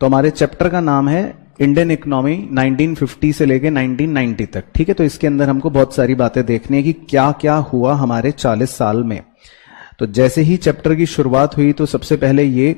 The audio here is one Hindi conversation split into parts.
तो हमारे चैप्टर का नाम है इंडियन इकोनॉमी 1950 से लेके 1990 तक। ठीक है, तो इसके अंदर हमको बहुत सारी बातें देखनी है कि क्या क्या हुआ हमारे 40 साल में। तो जैसे ही चैप्टर की शुरुआत हुई तो सबसे पहले ये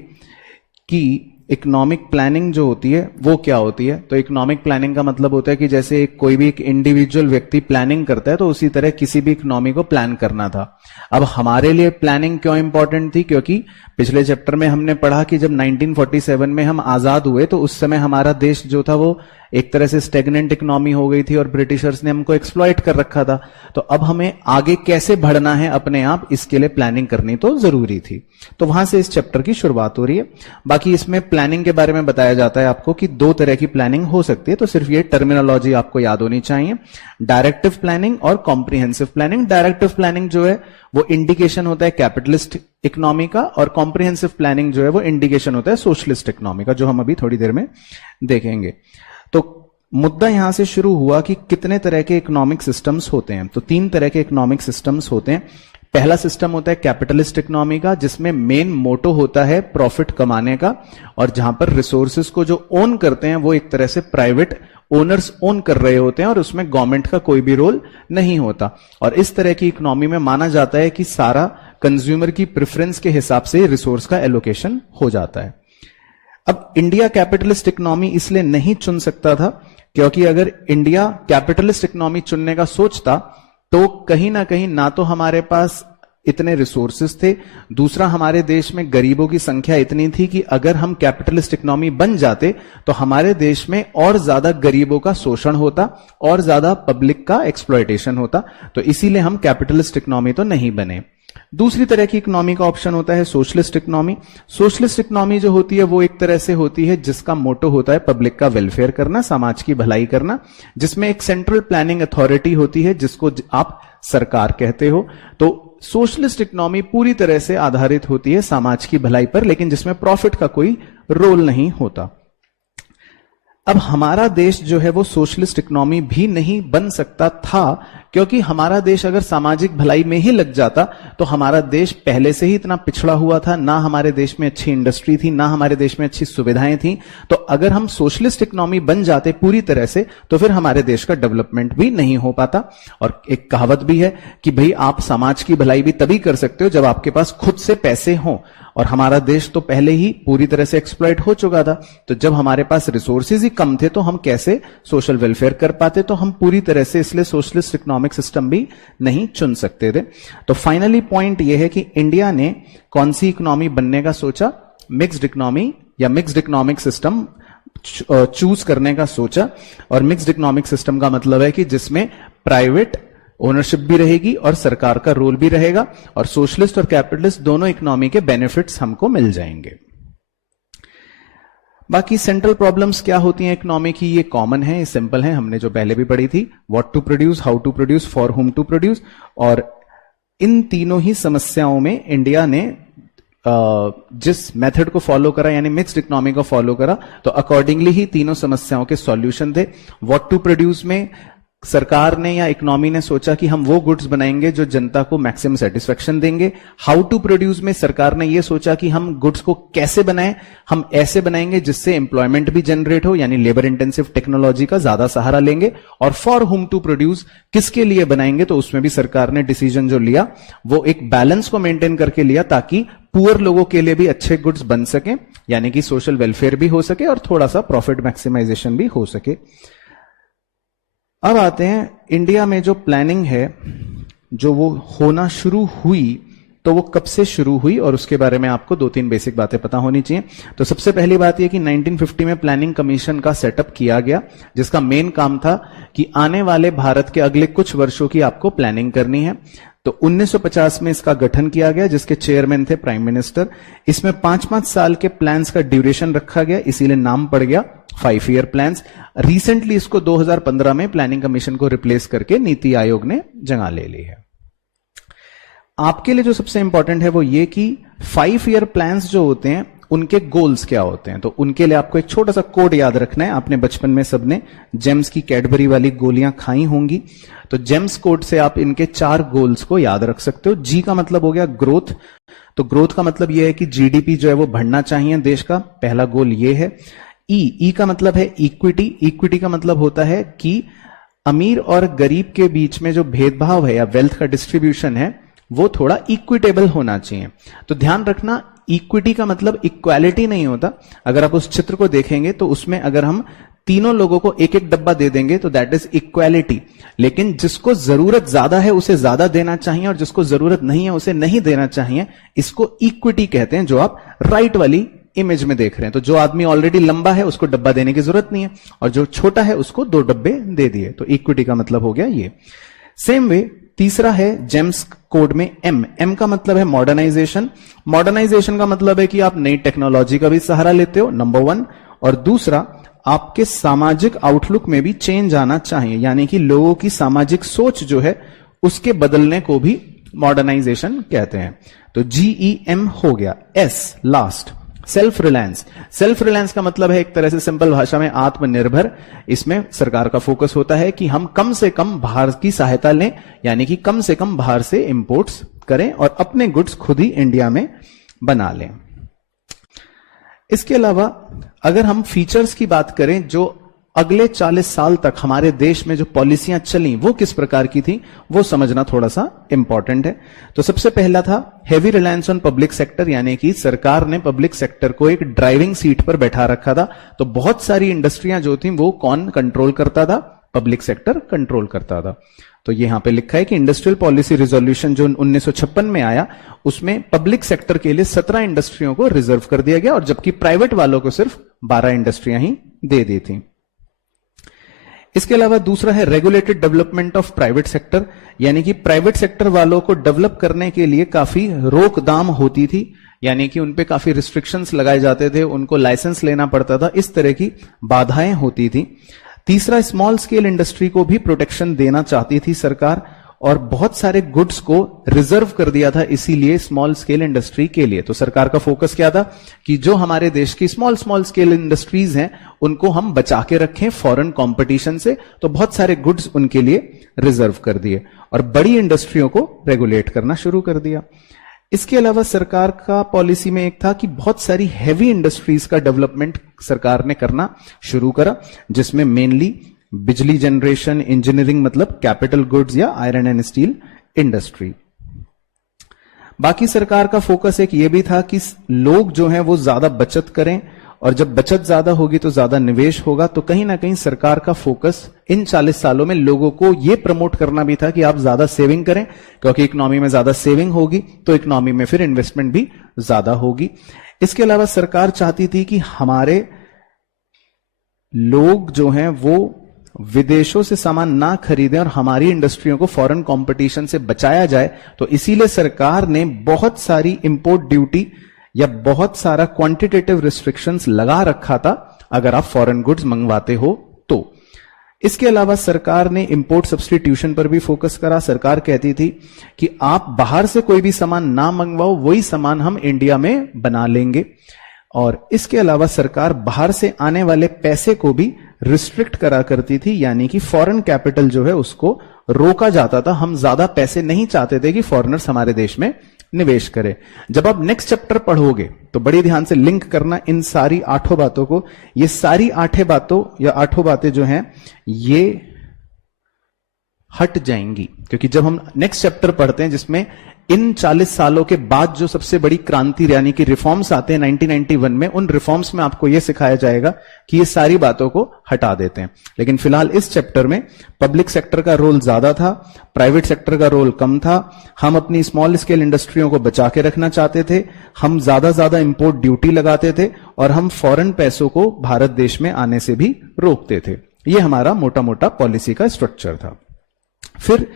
कि इकोनॉमिक प्लानिंग जो होती है वो क्या होती है। तो इकोनॉमिक प्लानिंग का मतलब होता है कि जैसे कोई भी एक इंडिविजुअल व्यक्ति प्लानिंग करता है तो उसी तरह किसी भी इकोनॉमी को प्लान करना था। अब हमारे लिए प्लानिंग क्यों इंपॉर्टेंट थी, क्योंकि पिछले चैप्टर में हमने पढ़ा कि जब 1947 में हम आजाद हुए तो उस समय हमारा देश जो था वो एक तरह से स्टेगनेंट इकोनॉमी हो गई थी और ब्रिटिशर्स ने हमको एक्सप्लॉइट कर रखा था। तो अब हमें आगे कैसे बढ़ना है अपने आप, इसके लिए प्लानिंग करनी तो जरूरी थी। तो वहां से इस चैप्टर की शुरुआत हो रही है। बाकी इसमें प्लानिंग के बारे में बताया जाता है आपको कि दो तरह की प्लानिंग हो सकती है, तो सिर्फ ये टर्मिनोलॉजी आपको याद होनी चाहिए, डायरेक्टिव प्लानिंग और कॉम्प्रिहेंसिव प्लानिंग। डायरेक्टिव प्लानिंग जो है वो इंडिकेशन होता है कैपिटलिस्ट इकोनॉमी का, और कॉम्प्रिहेंसिव प्लानिंग जो है वो इंडिकेशन होता है सोशलिस्ट इकोनॉमी का, जो हम अभी थोड़ी देर में देखेंगे। तो मुद्दा यहां से शुरू हुआ कि कितने तरह के इकोनॉमिक सिस्टम्स होते हैं। तो 3 तरह के इकोनॉमिक सिस्टम्स होते हैं। पहला सिस्टम होता है कैपिटलिस्ट इकोनॉमी का, जिसमें मेन मोटो होता है प्रॉफिट कमाने का, और जहां पर रिसोर्सेज को जो ओन करते हैं वो एक तरह से प्राइवेट ओनर्स ओन कर रहे होते हैं और उसमें गवर्नमेंट का कोई भी रोल नहीं होता। और इस तरह की इकोनॉमी में माना जाता है कि सारा कंज्यूमर की प्रेफरेंस के हिसाब से रिसोर्स का एलोकेशन हो जाता है। अब इंडिया कैपिटलिस्ट इकोनॉमी इसलिए नहीं चुन सकता था क्योंकि अगर इंडिया कैपिटलिस्ट इकोनॉमी चुनने का सोचता तो कहीं ना तो हमारे पास इतने रिसोर्सेस थे, दूसरा हमारे देश में गरीबों की संख्या इतनी थी कि अगर हम कैपिटलिस्ट इकोनॉमी बन जाते तो हमारे देश में और ज्यादा गरीबों का शोषण होता और ज्यादा पब्लिक का एक्सप्लॉयटेशन होता। तो इसीलिए हम कैपिटलिस्ट इकोनॉमी तो नहीं बने। दूसरी तरह की इकोनॉमी का ऑप्शन होता है सोशलिस्ट इकोनॉमी। सोशलिस्ट इकोनॉमी जो होती है वो एक तरह से होती है जिसका मोटो होता है पब्लिक का वेलफेयर करना, समाज की भलाई करना, जिसमें एक सेंट्रल प्लानिंग अथॉरिटी होती है जिसको आप सरकार कहते हो। तो सोशलिस्ट इकोनॉमी पूरी तरह से आधारित होती है समाज की भलाई पर, लेकिन जिसमें प्रॉफिट का कोई रोल नहीं होता। अब हमारा देश जो है वो सोशलिस्ट इकोनॉमी भी नहीं बन सकता था, क्योंकि हमारा देश अगर सामाजिक भलाई में ही लग जाता तो हमारा देश पहले से ही इतना पिछड़ा हुआ था, ना हमारे देश में अच्छी इंडस्ट्री थी, ना हमारे देश में अच्छी सुविधाएं थी। तो अगर हम सोशलिस्ट इकोनॉमी बन जाते पूरी तरह से तो फिर हमारे देश का डेवलपमेंट भी नहीं हो पाता। और एक कहावत भी है कि भाई आप समाज की भलाई भी तभी कर सकते हो जब आपके पास खुद से पैसे हों, और हमारा देश तो पहले ही पूरी तरह से एक्सप्लॉइट हो चुका था। तो जब हमारे पास रिसोर्सेज ही कम थे तो हम कैसे सोशल वेलफेयर कर पाते। तो हम पूरी तरह से इसलिए सोशलिस्ट इकोनॉमिक सिस्टम भी नहीं चुन सकते थे। तो फाइनली पॉइंट यह है कि इंडिया ने कौन सी इकोनॉमी बनने का सोचा, मिक्स्ड इकोनॉमी या मिक्स्ड इकोनॉमिक सिस्टम चूज करने का सोचा। और मिक्स्ड इकोनॉमिक सिस्टम का मतलब है कि जिसमें प्राइवेट ओनरशिप भी रहेगी और सरकार का रोल भी रहेगा, और सोशलिस्ट और कैपिटलिस्ट दोनों इकोनॉमी के बेनिफिट्स हमको मिल जाएंगे। बाकी सेंट्रल प्रॉब्लम्स क्या होती हैं इकोनॉमी की, ये कॉमन है, ये सिंपल है, हमने जो पहले भी पढ़ी थी, what to produce, how to produce, for whom to produce. और इन तीनों ही समस्याओं में इंडिया ने जिस मेथड को फॉलो करा यानी मिक्स्ड इकोनॉमी को फॉलो करा, तो अकॉर्डिंगली ही तीनों समस्याओं के सॉल्यूशन थे। व्हाट टू प्रोड्यूस में सरकार ने या इकोनॉमी ने सोचा कि हम वो गुड्स बनाएंगे जो जनता को मैक्सिमम सेटिस्फेक्शन देंगे। हाउ टू प्रोड्यूस में सरकार ने ये सोचा कि हम गुड्स को कैसे बनाएं, हम ऐसे बनाएंगे जिससे एम्प्लॉयमेंट भी जनरेट हो, यानी लेबर इंटेंसिव टेक्नोलॉजी का ज्यादा सहारा लेंगे। और फॉर हुम टू प्रोड्यूस, किसके लिए बनाएंगे, तो उसमें भी सरकार ने डिसीजन जो लिया वो एक बैलेंस को मेंटेन करके लिया ताकि पुअर लोगों के लिए भी अच्छे गुड्स बन सके, यानी कि सोशल वेलफेयर भी हो सके और थोड़ा सा प्रॉफिट मैक्सिमाइजेशन भी हो सके। अब आते हैं इंडिया में जो प्लानिंग है जो वो होना शुरू हुई, तो वो कब से शुरू हुई और उसके बारे में आपको 2-3 बेसिक बातें पता होनी चाहिए। तो सबसे पहली बात यह कि 1950 में प्लानिंग कमीशन का सेटअप किया गया, जिसका मेन काम था कि आने वाले भारत के अगले कुछ वर्षों की आपको प्लानिंग करनी है। तो 1950 में इसका गठन किया गया, जिसके चेयरमैन थे प्राइम मिनिस्टर। इसमें 5-5 साल के प्लान्स का ड्यूरेशन रखा गया, इसीलिए नाम पड़ गया 5 ईयर प्लान्स। रिसेंटली इसको 2015 में प्लानिंग कमीशन को रिप्लेस करके नीति आयोग ने जगह ले ली है। आपके लिए जो सबसे इंपॉर्टेंट है वो ये कि 5 ईयर प्लान्स जो होते हैं उनके गोल्स क्या होते हैं। तो उनके लिए आपको एक छोटा सा कोड याद रखना है। आपने बचपन में सबने जेम्स की कैडबरी वाली गोलियां खाई होंगी, तो जेम्स कोड से आप इनके 4 गोल्स को याद रख सकते हो। जी का मतलब हो गया ग्रोथ, तो ग्रोथ का मतलब यह है कि जीडीपी जो है वो बढ़ना चाहिए देश का, पहला गोल ये है। ई का मतलब है इक्विटी। इक्विटी का मतलब होता है कि अमीर और गरीब के बीच में जो भेदभाव है या वेल्थ का डिस्ट्रीब्यूशन है वो थोड़ा इक्विटेबल होना चाहिए। तो ध्यान रखना, इक्विटी का मतलब इक्वालिटी नहीं होता। अगर आप उस चित्र को देखेंगे तो उसमें अगर हम तीनों लोगों को एक एक डब्बा दे देंगे तो दैट इज इक्वालिटी। लेकिन जिसको जरूरत ज्यादा है उसे ज्यादा देना चाहिए और जिसको जरूरत नहीं है उसे नहीं देना चाहिए, इसको इक्विटी कहते हैं, जो आप राइट वाली इमेज में देख रहे हैं। तो जो आदमी ऑलरेडी लंबा है उसको डब्बा देने की जरूरत नहीं है और जो छोटा है उसको 2 डब्बे दे दिए। तो इक्विटी का मतलब हो गया ये। सेम वे तीसरा है जेम्स कोड में एम। एम का मतलब है मॉडर्नाइजेशन। मॉडर्नाइजेशन का मतलब है कि आप नई टेक्नोलॉजी का भी सहारा लेते हो, नंबर 1। और दूसरा, आपके सामाजिक आउटलुक में भी चेंज आना चाहिए, यानी कि लोगों की सामाजिक सोच जो है उसके बदलने को भी मॉडर्नाइजेशन कहते हैं। तो GEM हो गया। S last, self reliance. Self reliance का मतलब है एक तरह से सिंपल भाषा में आत्मनिर्भर। इसमें सरकार का फोकस होता है कि हम कम से कम बाहर की सहायता लें, यानी कि कम से कम बाहर से इंपोर्ट्स करें और अपने गुड्स खुद ही इंडिया में बना लें। इसके अलावा अगर हम फीचर्स की बात करें, जो अगले 40 साल तक हमारे देश में जो पॉलिसियां चली वो किस प्रकार की थी, वो समझना थोड़ा सा इंपॉर्टेंट है। तो सबसे पहला था heavy reliance on public sector, यानी कि सरकार ने पब्लिक सेक्टर को एक ड्राइविंग सीट पर बैठा रखा था। तो बहुत सारी इंडस्ट्रियां जो थी वो कौन कंट्रोल करता था? पब्लिक सेक्टर कंट्रोल करता था। तो यहां पे लिखा है कि इंडस्ट्रियल पॉलिसी रिजोल्यूशन जो 1956 में आया उसमें पब्लिक सेक्टर के लिए 17 इंडस्ट्रियों को रिजर्व कर दिया गया और जबकि प्राइवेट वालों को सिर्फ 12 इंडस्ट्रियां ही दे दी थी। इसके अलावा दूसरा है regulated development of private sector, यानी कि प्राइवेट सेक्टर वालों को डेवलप करने के लिए काफी रोकदाम होती थी, यानी कि उनपे काफी रिस्ट्रिक्शंस लगाए जाते थे, उनको लाइसेंस लेना पड़ता था, इस तरह की बाधाएं होती थी। तीसरा, स्मॉल स्केल इंडस्ट्री को भी प्रोटेक्शन देना चाहती थी सरकार और बहुत सारे गुड्स को रिजर्व कर दिया था इसीलिए स्मॉल स्केल इंडस्ट्री के लिए। तो सरकार का फोकस क्या था कि जो हमारे देश की स्मॉल स्केल इंडस्ट्रीज हैं उनको हम बचा के रखें फॉरेन कंपटीशन से। तो बहुत सारे गुड्स उनके लिए रिजर्व कर दिए और बड़ी इंडस्ट्रियों को रेगुलेट करना शुरू कर दिया। इसके अलावा सरकार का पॉलिसी में एक था कि बहुत सारी हैवी इंडस्ट्रीज का डेवलपमेंट सरकार ने करना शुरू करा, जिसमें मेनली बिजली जनरेशन, इंजीनियरिंग मतलब कैपिटल गुड्स या आयरन एंड स्टील इंडस्ट्री। बाकी सरकार का फोकस एक ये भी था कि लोग जो हैं वो ज्यादा बचत करें और जब बचत ज्यादा होगी तो ज्यादा निवेश होगा। तो कहीं ना कहीं सरकार का फोकस इन 40 सालों में लोगों को यह प्रमोट करना भी था कि आप ज्यादा सेविंग करें, क्योंकि इकोनॉमी में ज्यादा सेविंग होगी तो इकोनॉमी में फिर इन्वेस्टमेंट भी ज्यादा होगी। इसके अलावा सरकार चाहती थी कि हमारे लोग जो हैं वो विदेशों से सामान ना खरीदें और हमारी इंडस्ट्रियों को फॉरेन कंपटीशन से बचाया जाए। तो इसीलिए सरकार ने बहुत सारी इंपोर्ट ड्यूटी या बहुत सारा क्वांटिटेटिव रिस्ट्रिक्शंस लगा रखा था अगर आप फॉरेन गुड्स मंगवाते हो तो। इसके अलावा सरकार ने इंपोर्ट सब्स्टिट्यूशन पर भी फोकस करा। सरकार कहती थी कि आप बाहर से कोई भी सामान ना मंगवाओ, वही सामान हम इंडिया में बना लेंगे। और इसके अलावा सरकार बाहर से आने वाले पैसे को भी रिस्ट्रिक्ट करा करती थी, यानी कि फॉरेन कैपिटल जो है उसको रोका जाता था। हम ज्यादा पैसे नहीं चाहते थे कि फॉरेनर्स हमारे देश में निवेश करें। जब आप नेक्स्ट चैप्टर पढ़ोगे तो बड़ी ध्यान से लिंक करना इन सारी 8 बातों को। ये सारी 8 बातों या 8 बातें जो हैं ये हट जाएंगी, क्योंकि जब हम नेक्स्ट चैप्टर पढ़ते हैं जिसमें इन 40 सालों के बाद जो सबसे बड़ी क्रांति यानी कि रिफॉर्म्स आते हैं 1991 में, उन रिफॉर्म्स में आपको यह सिखाया जाएगा कि ये सारी बातों को हटा देते हैं। लेकिन फिलहाल इस चैप्टर में पब्लिक सेक्टर का रोल ज्यादा था, प्राइवेट सेक्टर का रोल कम था। हम अपनी स्मॉल स्केल इंडस्ट्रियों को बचा के रखना चाहते थे, हम ज्यादा इंपोर्ट ड्यूटी लगाते थे और हम फॉरेन पैसों को भारत देश में आने से भी रोकते थे। यह हमारा मोटा मोटा पॉलिसी का स्ट्रक्चर था। फिर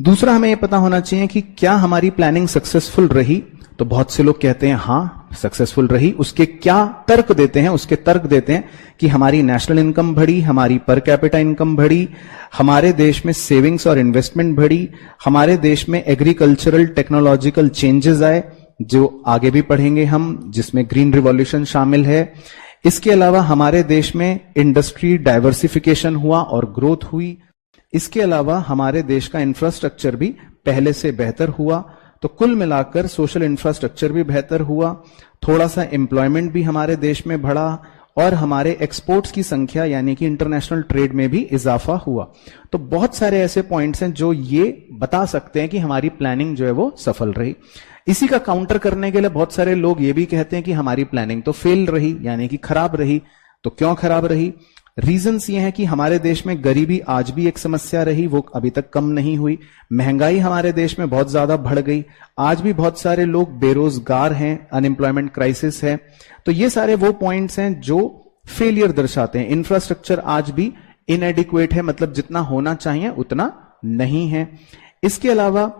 दूसरा हमें यह पता होना चाहिए कि क्या हमारी प्लानिंग सक्सेसफुल रही। तो बहुत से लोग कहते हैं हां सक्सेसफुल रही। उसके क्या तर्क देते हैं? उसके तर्क देते हैं कि हमारी नेशनल इनकम बढ़ी, हमारी पर कैपिटा इनकम बढ़ी, हमारे देश में सेविंग्स और इन्वेस्टमेंट बढ़ी, हमारे देश में एग्रीकल्चरल टेक्नोलॉजिकल चेंजेस आए जो आगे भी पढ़ेंगे हम, जिसमें ग्रीन रिवॉल्यूशन शामिल है। इसके अलावा हमारे देश में इंडस्ट्री डाइवर्सिफिकेशन हुआ और ग्रोथ हुई। इसके अलावा हमारे देश का इंफ्रास्ट्रक्चर भी पहले से बेहतर हुआ। तो कुल मिलाकर सोशल इंफ्रास्ट्रक्चर भी बेहतर हुआ, थोड़ा सा एम्प्लॉयमेंट भी हमारे देश में बढ़ा और हमारे एक्सपोर्ट्स की संख्या यानी कि इंटरनेशनल ट्रेड में भी इजाफा हुआ। तो बहुत सारे ऐसे पॉइंट्स हैं जो ये बता सकते हैं कि हमारी प्लानिंग जो है वो सफल रही। इसी का काउंटर करने के लिए बहुत सारे लोग ये भी कहते हैं कि हमारी प्लानिंग तो फेल रही, यानी कि खराब रही। तो क्यों खराब रही? रीजंस ये हैं कि हमारे देश में गरीबी आज भी एक समस्या रही, वो अभी तक कम नहीं हुई। महंगाई हमारे देश में बहुत ज्यादा बढ़ गई, आज भी बहुत सारे लोग बेरोजगार हैं, अनएम्प्लॉयमेंट क्राइसिस है। तो ये सारे वो पॉइंट्स हैं जो फेलियर दर्शाते हैं। इंफ्रास्ट्रक्चर आज भी इनएडिक्वेट है, मतलब जितना होना चाहिए उतना नहीं है। इसके अलावा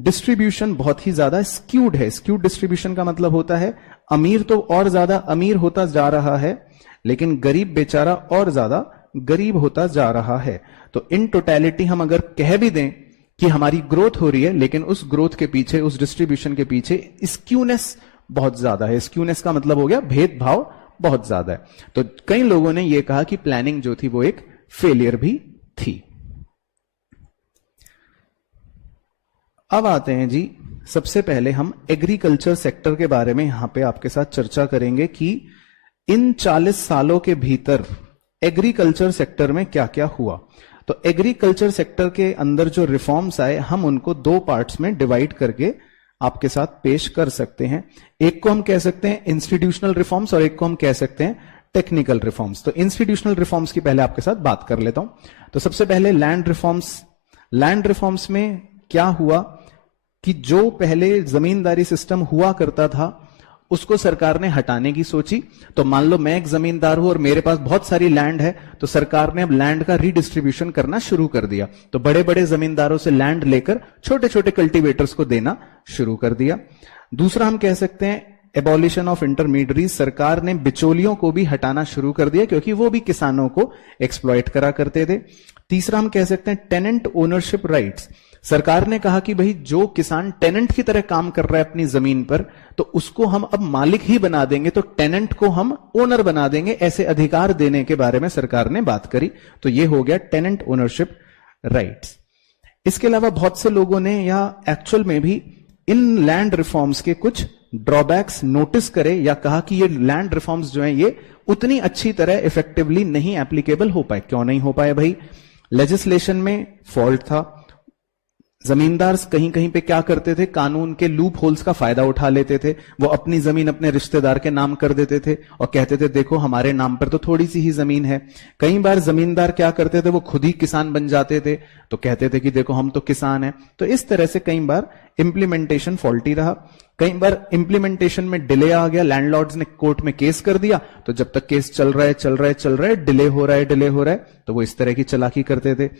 डिस्ट्रीब्यूशन बहुत ही ज्यादा स्क्यूड है। स्क्यूड डिस्ट्रीब्यूशन का मतलब होता है अमीर तो और ज्यादा अमीर होता जा रहा है, लेकिन गरीब बेचारा और ज्यादा गरीब होता जा रहा है। तो इन टोटलिटी हम अगर कह भी दें कि हमारी ग्रोथ हो रही है, लेकिन उस ग्रोथ के पीछे, उस डिस्ट्रीब्यूशन के पीछे स्क्यूनेस बहुत ज्यादा है। स्क्यूनेस का मतलब हो गया भेदभाव बहुत ज्यादा है। तो कई लोगों ने यह कहा कि प्लानिंग जो थी वो एक फेलियर भी थी। अब आते हैं जी, सबसे पहले हम एग्रीकल्चर सेक्टर के बारे में यहां पे आपके साथ चर्चा करेंगे कि इन 40 सालों के भीतर एग्रीकल्चर सेक्टर में क्या क्या हुआ। तो एग्रीकल्चर सेक्टर के अंदर जो रिफॉर्म्स आए, हम उनको दो पार्ट्स में डिवाइड करके आपके साथ पेश कर सकते हैं। एक को हम कह सकते हैं इंस्टीट्यूशनल रिफॉर्म्स और एक को हम कह सकते हैं टेक्निकल रिफॉर्म्स। तो इंस्टीट्यूशनल रिफॉर्म्स की पहले आपके साथ बात कर लेता हूं। तो सबसे पहले लैंड रिफॉर्म्स। लैंड रिफॉर्म्स में क्या हुआ कि जो पहले जमींदारी सिस्टम हुआ करता था उसको सरकार ने हटाने की सोची। तो मान लो मैं एक जमींदार हूं और मेरे पास बहुत सारी लैंड है, तो सरकार ने अब लैंड का रीडिस्ट्रीब्यूशन करना शुरू कर दिया। तो बड़े बड़े जमींदारों से लैंड लेकर छोटे छोटे कल्टीवेटर्स को देना शुरू कर दिया। दूसरा हम कह सकते हैं एबॉलिशन ऑफ इंटरमीडियरीज। सरकार ने बिचौलियों को भी हटाना शुरू कर दिया, क्योंकि वो भी किसानों को एक्सप्लॉइट करा करते थे। तीसरा हम कह सकते हैं टेनेंट ओनरशिप राइट्स। सरकार ने कहा कि भाई जो किसान टेनेंट की तरह काम कर रहा है अपनी जमीन पर, तो उसको हम अब मालिक ही बना देंगे, तो टेनेंट को हम ओनर बना देंगे, ऐसे अधिकार देने के बारे में सरकार ने बात करी। तो ये हो गया टेनेंट ओनरशिप राइट्स। इसके अलावा बहुत से लोगों ने या एक्चुअल में भी इन लैंड रिफॉर्म्स के कुछ ड्रॉबैक्स नोटिस करे या कहा कि ये लैंड रिफॉर्म्स जो हैं ये उतनी अच्छी तरह इफेक्टिवली नहीं एप्लीकेबल हो पाए। क्यों नहीं हो पाए भाई? लेजिस्लेशन में फॉल्ट था। जमींदार कहीं कहीं पे क्या करते थे, कानून के लूप होल्स का फायदा उठा लेते थे। वो अपनी जमीन अपने रिश्तेदार के नाम कर देते थे और कहते थे देखो हमारे नाम पर तो थोड़ी सी ही जमीन है। कई बार जमींदार क्या करते थे, वो खुद ही किसान बन जाते थे, तो कहते थे कि देखो हम तो किसान हैं। तो इस तरह से कई बार इंप्लीमेंटेशन फॉल्टी रहा। कई बार इंप्लीमेंटेशन में डिले आ गया, लैंडलॉर्ड्स ने कोर्ट में केस कर दिया, तो जब तक केस चल रहा है, डिले हो रहा है, तो वो इस तरह की चालाकी करते थे।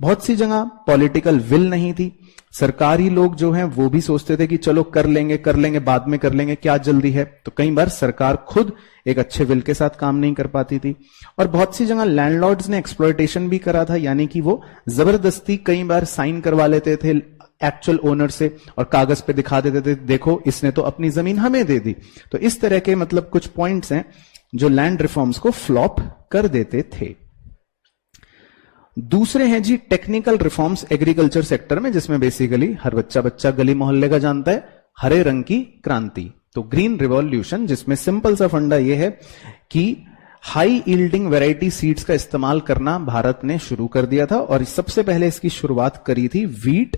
बहुत सी जगह पॉलिटिकल विल नहीं थी। सरकारी लोग जो हैं वो भी सोचते थे कि चलो कर लेंगे बाद में कर लेंगे, क्या जल्दी है। तो कई बार सरकार खुद एक अच्छे विल के साथ काम नहीं कर पाती थी। और बहुत सी जगह लैंडलॉर्ड्स ने एक्सप्लॉयटेशन भी करा था, यानी कि वो जबरदस्ती कई बार साइन करवा लेते थे एक्चुअल ओनर से और कागज पे दिखा देते थे देखो इसने तो अपनी जमीन हमें दे दी। तो इस तरह के मतलब कुछ पॉइंट्स हैं जो लैंड रिफॉर्म्स को फ्लॉप कर देते थे। दूसरे हैं जी टेक्निकल रिफॉर्म्स एग्रीकल्चर सेक्टर में, जिसमें बेसिकली हर बच्चा गली मोहल्ले का जानता है, हरे रंग की क्रांति। तो ग्रीन रिवॉल्यूशन, जिसमें सिंपल सा फंडा यह है कि हाई यील्डिंग वैरायटी सीड्स का इस्तेमाल करना भारत ने शुरू कर दिया था। और सबसे पहले इसकी शुरुआत करी थी व्हीट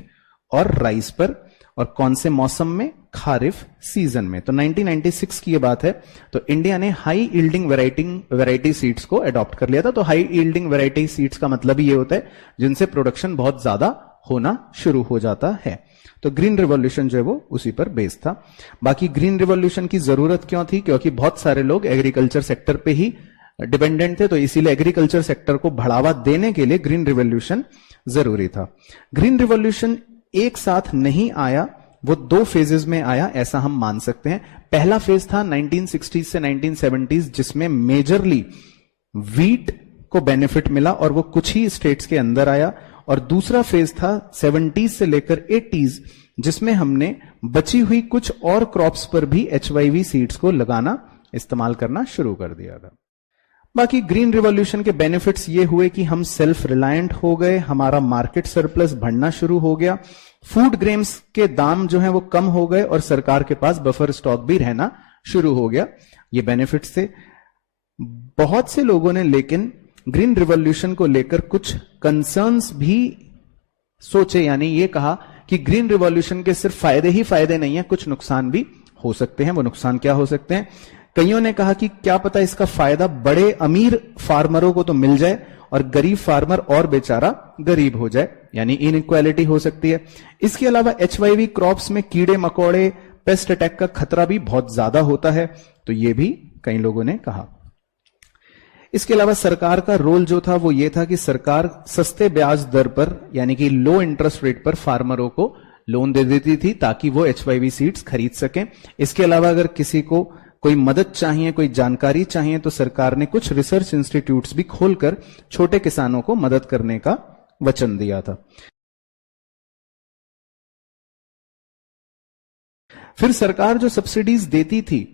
और राइस पर, और कौन से मौसम में? खारिफ सीजन में। तो 1996 की ये बात है। तो इंडिया ने हाई यील्डिंग वैरायटी सीड्स को अडॉप्ट कर लिया था। तो हाई यील्डिंग वैरायटी सीड्स का मतलब ये होता है जिनसे प्रोडक्शन बहुत ज्यादा होना शुरू हो जाता है। तो ग्रीन रिवॉल्यूशन जो है वो उसी पर बेस्ड था। बाकी ग्रीन रिवॉल्यूशन की जरूरत क्यों थी? क्योंकि बहुत सारे लोग एग्रीकल्चर सेक्टर पे ही डिपेंडेंट थे, तो इसीलिए एग्रीकल्चर सेक्टर को बढ़ावा देने के लिए ग्रीन रिवॉल्यूशन जरूरी था। ग्रीन रिवॉल्यूशन एक साथ नहीं आया, वो दो फेजेस में आया, ऐसा हम मान सकते हैं। पहला फेज था 1960 से 1970, जिसमें मेजरली व्हीट को बेनिफिट मिला और वो कुछ ही स्टेट्स के अंदर आया। और दूसरा फेज था 70s से लेकर 80s, जिसमें हमने बची हुई कुछ और क्रॉप्स पर भी HYV सीड्स को लगाना, इस्तेमाल करना शुरू कर दिया था। बाकी ग्रीन रिवॉल्यूशन के बेनिफिट्स ये हुए कि हम सेल्फ रिलायंट हो गए, हमारा मार्केट सरप्लस बढ़ना शुरू हो गया, फूड ग्रेन्स के दाम जो हैं वो कम हो गए और सरकार के पास बफर स्टॉक भी रहना शुरू हो गया। ये बेनिफिट्स थे। बहुत से लोगों ने लेकिन ग्रीन रिवॉल्यूशन को लेकर कुछ कंसर्न्स भी सोचे, यानी ये कहा कि ग्रीन रिवॉल्यूशन के सिर्फ फायदे ही फायदे नहीं है, कुछ नुकसान भी हो सकते हैं। वो नुकसान क्या हो सकते हैं? कईयों ने कहा कि क्या पता इसका फायदा बड़े अमीर फार्मरों को तो मिल जाए और गरीब फार्मर और बेचारा गरीब हो जाए, यानी इनइक्वालिटी हो सकती है। इसके अलावा एचवाईवी क्रॉप्स में कीड़े मकोड़े, पेस्ट अटैक का खतरा भी बहुत ज्यादा होता है, तो ये भी कई लोगों ने कहा। इसके अलावा सरकार का रोल जो था वो ये था कि सरकार सस्ते ब्याज दर पर, यानी कि लो इंटरेस्ट रेट पर फार्मरों को लोन दे देती थी ताकि वो एचवाईवी सीड्स खरीद सकें। इसके अलावा अगर किसी को कोई मदद चाहिए, कोई जानकारी चाहिए, तो सरकार ने कुछ रिसर्च इंस्टीट्यूट्स भी खोलकर छोटे किसानों को मदद करने का वचन दिया था। फिर सरकार जो सब्सिडीज देती थी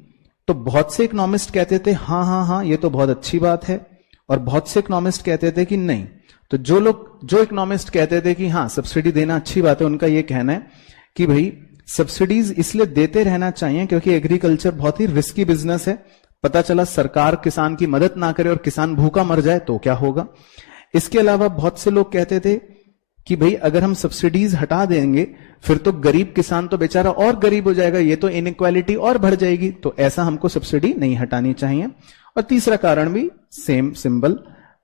तो बहुत से इकोनॉमिस्ट कहते थे हाँ ये तो बहुत अच्छी बात है, और बहुत से इकोनॉमिस्ट कहते थे कि नहीं। तो जो इकोनॉमिस्ट कहते थे कि हाँ सब्सिडी देना अच्छी बात है, उनका यह कहना है कि भाई सब्सिडीज इसलिए देते रहना चाहिए क्योंकि एग्रीकल्चर बहुत ही रिस्की बिजनेस है। पता चला सरकार किसान की मदद ना करे और किसान भूखा मर जाए तो क्या होगा। इसके अलावा बहुत से लोग कहते थे कि भाई अगर हम सब्सिडीज हटा देंगे फिर तो गरीब किसान तो बेचारा और गरीब हो जाएगा, ये तो इनइक्वालिटी और बढ़ जाएगी, तो ऐसा हमको सब्सिडी नहीं हटानी चाहिए। और तीसरा कारण भी सेम सिंबल,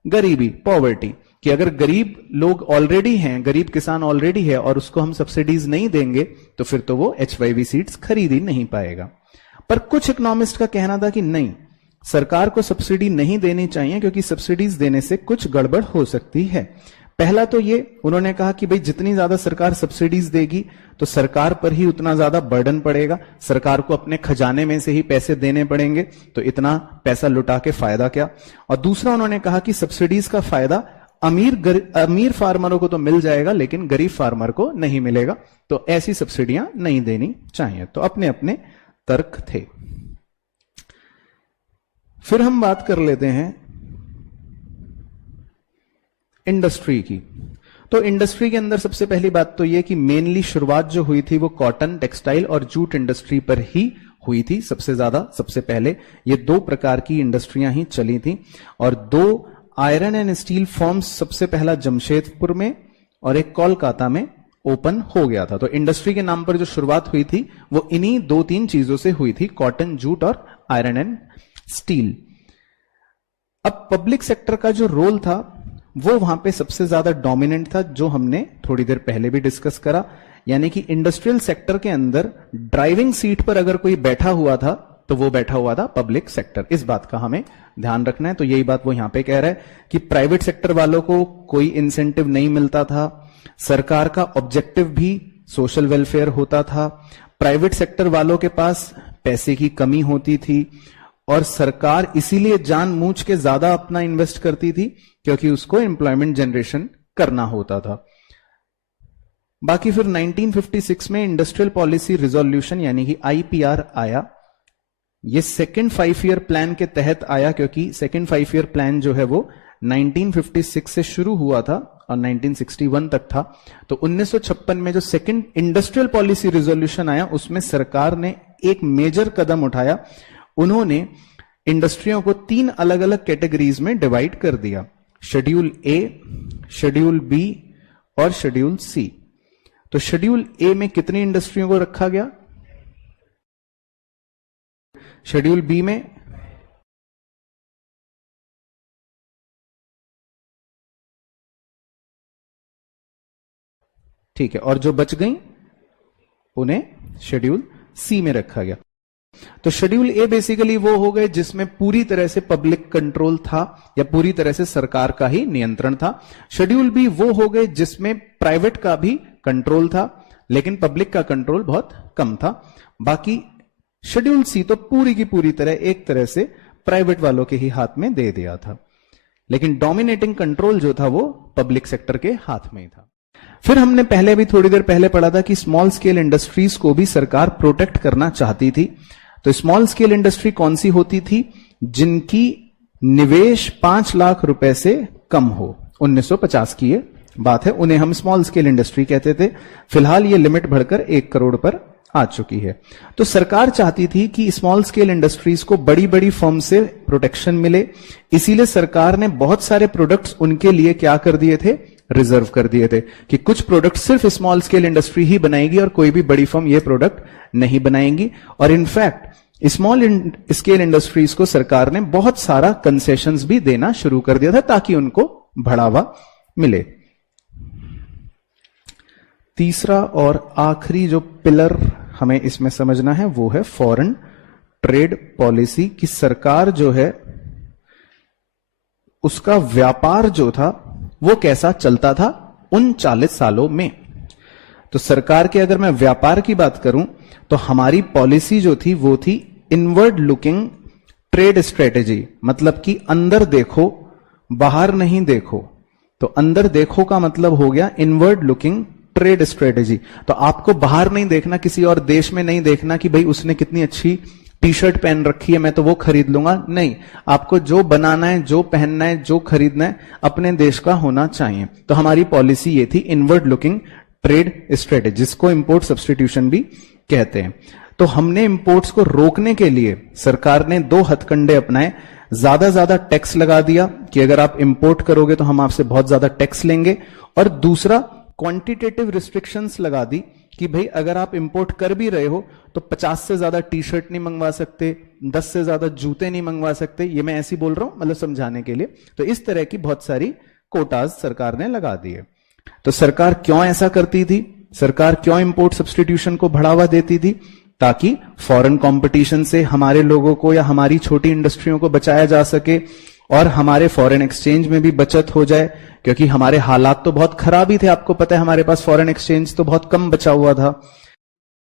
गरीबी, पॉवर्टी, कि अगर गरीब लोग ऑलरेडी हैं, गरीब किसान ऑलरेडी है और उसको हम सब्सिडीज नहीं देंगे तो फिर तो वो एचवाईवी सीड्स खरीद ही नहीं पाएगा। पर कुछ इकोनॉमिस्ट का कहना था कि नहीं, सरकार को सब्सिडी नहीं देनी चाहिए क्योंकि सब्सिडीज देने से कुछ गड़बड़ हो सकती है। पहला तो ये उन्होंने कहा कि भाई जितनी ज्यादा सरकार सब्सिडीज देगी तो सरकार पर ही उतना ज्यादा बर्डन पड़ेगा, सरकार को अपने खजाने में से ही पैसे देने पड़ेंगे, तो इतना पैसा लुटा के फायदा क्या। और दूसरा उन्होंने कहा कि सब्सिडीज का फायदा अमीर फार्मरों को तो मिल जाएगा लेकिन गरीब फार्मर को नहीं मिलेगा, तो ऐसी सब्सिडियां नहीं देनी चाहिए। तो अपने अपने तर्क थे। फिर हम बात कर लेते हैं इंडस्ट्री की। तो इंडस्ट्री के अंदर सबसे पहली बात तो यह कि मेनली शुरुआत जो हुई थी वो कॉटन, टेक्सटाइल और जूट इंडस्ट्री पर ही हुई थी सबसे ज्यादा। सबसे पहले ये दो प्रकार की इंडस्ट्रियां ही चली थी और दो आयरन एंड स्टील फर्म्स सबसे पहला जमशेदपुर में और एक कोलकाता में ओपन हो गया था। तो इंडस्ट्री के नाम पर जो शुरुआत हुई थी वो इन्हीं दो तीन चीजों से हुई थी, कॉटन, जूट और आयरन एंड स्टील। अब पब्लिक सेक्टर का जो रोल था वो वहां पे सबसे ज्यादा डोमिनेंट था, जो हमने थोड़ी देर पहले भी डिस्कस करा, यानी कि इंडस्ट्रियल सेक्टर के अंदर ड्राइविंग सीट पर अगर कोई बैठा हुआ था तो वो बैठा हुआ था पब्लिक सेक्टर। इस बात का हमें ध्यान रखना है। तो यही बात वो यहां पे कह रहा है कि प्राइवेट सेक्टर वालों को कोई इंसेंटिव नहीं मिलता था, सरकार का ऑब्जेक्टिव भी सोशल वेलफेयर होता था, प्राइवेट सेक्टर वालों के पास पैसे की कमी होती थी और सरकार इसीलिए जानबूझ के ज्यादा अपना इन्वेस्ट करती थी क्योंकि उसको एम्प्लॉयमेंट जनरेशन करना होता था। बाकी फिर 1956 में इंडस्ट्रियल पॉलिसी रिजोल्यूशन यानी कि आईपीआर आया। ये सेकेंड 5 ईयर प्लान के तहत आया क्योंकि सेकेंड 5 ईयर प्लान जो है वो 1956 से शुरू हुआ था और 1961 तक था। तो 1956 में जो सेकेंड इंडस्ट्रियल पॉलिसी रिजोल्यूशन आया उसमें सरकार ने एक मेजर कदम उठाया। उन्होंने इंडस्ट्रियों को 3 अलग अलग कैटेगरीज में डिवाइड कर दिया, शेड्यूल ए, शेड्यूल बी और शेड्यूल सी। तो शेड्यूल ए में कितनी इंडस्ट्रियों को रखा गया? शेड्यूल बी में ठीक है, और जो बच गई उन्हें शेड्यूल सी में रखा गया। तो शेड्यूल ए बेसिकली वो हो गए जिसमें पूरी तरह से पब्लिक कंट्रोल था या पूरी तरह से सरकार का ही नियंत्रण था। शेड्यूल बी वो हो गए जिसमें प्राइवेट का भी कंट्रोल था लेकिन पब्लिक का कंट्रोल बहुत कम था। बाकी शेड्यूल सी तो पूरी की पूरी तरह एक तरह से प्राइवेट वालों के ही हाथ में दे दिया था, लेकिन डोमिनेटिंग कंट्रोल जो था वो पब्लिक सेक्टर के हाथ में ही था। फिर हमने पहले भी थोड़ी देर पहले पढ़ा था कि स्मॉल स्केल इंडस्ट्रीज को भी सरकार प्रोटेक्ट करना चाहती थी। तो स्मॉल स्केल इंडस्ट्री कौन सी होती थी? जिनकी निवेश 5 लाख रुपए से कम हो। 1950 की ये बात है, उन्हें हम स्मॉल स्केल इंडस्ट्री कहते थे। फिलहाल ये लिमिट बढ़कर 1 करोड़ पर आ चुकी है। तो सरकार चाहती थी कि स्मॉल स्केल इंडस्ट्रीज को बड़ी बड़ी फर्म से प्रोटेक्शन मिले, इसीलिए सरकार ने बहुत सारे प्रोडक्ट्स उनके लिए क्या कर दिए थे, रिजर्व कर दिए थे कि कुछ प्रोडक्ट सिर्फ स्मॉल स्केल इंडस्ट्री ही बनाएगी और कोई भी बड़ी फर्म ये प्रोडक्ट नहीं बनाएंगी। और इनफैक्ट स्मॉल स्केल इंडस्ट्रीज को सरकार ने बहुत सारा कंसेशंस भी देना शुरू कर दिया था ताकि उनको बढ़ावा मिले। तीसरा और आखिरी जो पिलर हमें इसमें समझना है वो है फॉरेन ट्रेड पॉलिसी, की सरकार जो है उसका व्यापार जो था वो कैसा चलता था उन 40 सालों में। तो सरकार के अगर मैं व्यापार की बात करूं तो हमारी पॉलिसी जो थी वो थी इनवर्ड लुकिंग ट्रेड स्ट्रेटेजी, मतलब कि अंदर देखो बाहर नहीं देखो। तो अंदर देखो का मतलब हो गया इनवर्ड लुकिंग ट्रेड स्ट्रेटेजी। तो आपको बाहर नहीं देखना, किसी और देश में नहीं देखना कि भाई उसने कितनी अच्छी टी शर्ट पहन रखी है मैं तो वो खरीद लूंगा, नहीं, आपको जो बनाना है, जो पहनना है, जो खरीदना है अपने देश का होना चाहिए। तो हमारी पॉलिसी ये थी इनवर्ड लुकिंग ट्रेड स्ट्रेटेजी, जिसको इंपोर्ट सब्स्टिट्यूशन भी कहते हैं। तो हमने इंपोर्ट्स को रोकने के लिए सरकार ने 2 हथकंडे अपनाए। ज्यादा टैक्स लगा दिया कि अगर आप इंपोर्ट करोगे तो हम आपसे बहुत ज्यादा टैक्स लेंगे, और दूसरा क्वांटिटेटिव रिस्ट्रिक्शंस लगा दी कि भाई अगर आप इंपोर्ट कर भी रहे हो तो 50 से ज्यादा टी शर्ट नहीं मंगवा सकते, 10 से ज्यादा जूते नहीं मंगवा सकते। ये मैं ऐसे बोल रहा हूं मतलब समझाने के लिए। तो इस तरह की बहुत सारी कोटाज सरकार ने लगा दिए। तो सरकार क्यों ऐसा करती थी, सरकार क्यों इंपोर्ट सब्स्टिट्यूशन को बढ़ावा देती थी, ताकि फॉरेन कंपटीशन से हमारे लोगों को या हमारी छोटी इंडस्ट्रियों को बचाया जा सके और हमारे फॉरेन एक्सचेंज में भी बचत हो जाए, क्योंकि हमारे हालात तो बहुत खराब ही थे। आपको पता है हमारे पास फॉरेन एक्सचेंज तो बहुत कम बचा हुआ था।